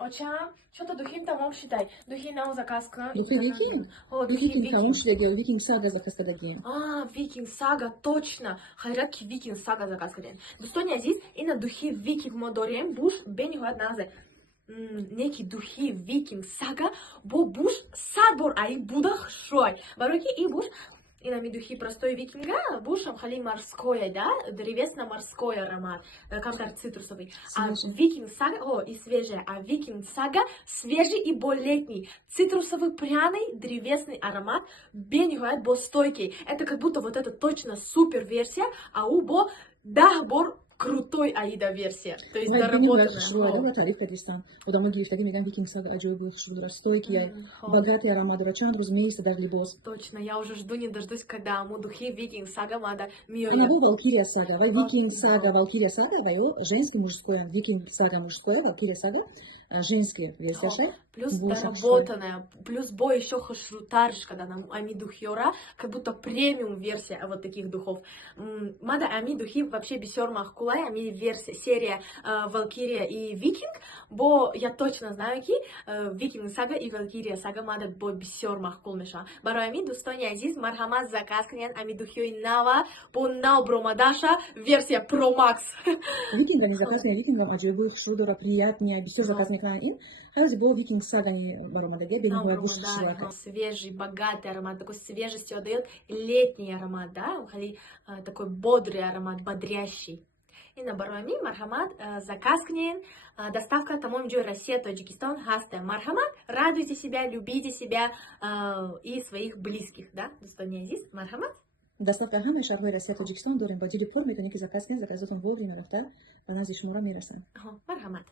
Очам, что-то духим тамом шидай. Духи на заказка. Духи Викинг? О, Духи духи Викинг тамом Викинг. шидагия, Викинг сага заказкадагия. Викинг сага, точно. Хайрат ки Викинг сага заказка ден. Дустони азиз, ина духи Викинг модорем буш бени хуат назе. Неки духи Викинг сага, бо буш садбор аи будах шой. Бароки и буш инами духи простой викинга, бушам хали морское, да, древесно-морской аромат, камтар цитрусовый. А викинг сага, и свежая, а викинг сага свежий и более-летний, цитрусовый пряный древесный аромат, бен говорят, бо стойкий. Это как будто вот это точно супер версия, а убо дахбор крутой аида версия, то есть доработанная. تعریف کردیستم خدا ما گیفتگی میگن ویکینگ ساگ عجیب شده стойкий, богатый аромат, рачан розумеется даже либос. Точно, я уже жду не дождусь, когда мы духи Викинг сага мада мио. Иногда Валкирия сага, Викинг сага, Валкирия сага, женский мужской, Викинг сага мужской, Валкирия сага женские версии. Плюс доработанная, плюс бой еще хашрутарш, когда нам ами духьора, как будто премиум версия вот таких духов. Мада ами духи вообще бисер махкулай, ами версия, серия Валкирия и Викинг, бо я точно знаю ки Викинг сага и Валкирия сага мада бо бисер махкул меша. Баро ами дустони азиз мархамаз заказ княн ами духьой нава бо нау бромадаша версия Pro Max. Викинг не заказ не Викингом, аджибу шудора приятнее, бисер заказ не клаин. Хази бо Викинг сага не баромадаге, бени бо буш швака. Свежий, богатый аромат, такой свежестью отдает летний аромат, да, такой бодрый аромат, бодрящий. И на барами мархамат заказ к ней, доставка тамом джой Россия, Таджикистан, хаста. Мархамат, радуйте себя, любите себя и своих близких, да, достоин азиз, мархамат. Доставка همه شهرهای روسیه تاجیکستان داریم با جدی پر میکنید که زکات کنید زکاتتون وگری نرفته و نزد شما را میرسه. مرحمت.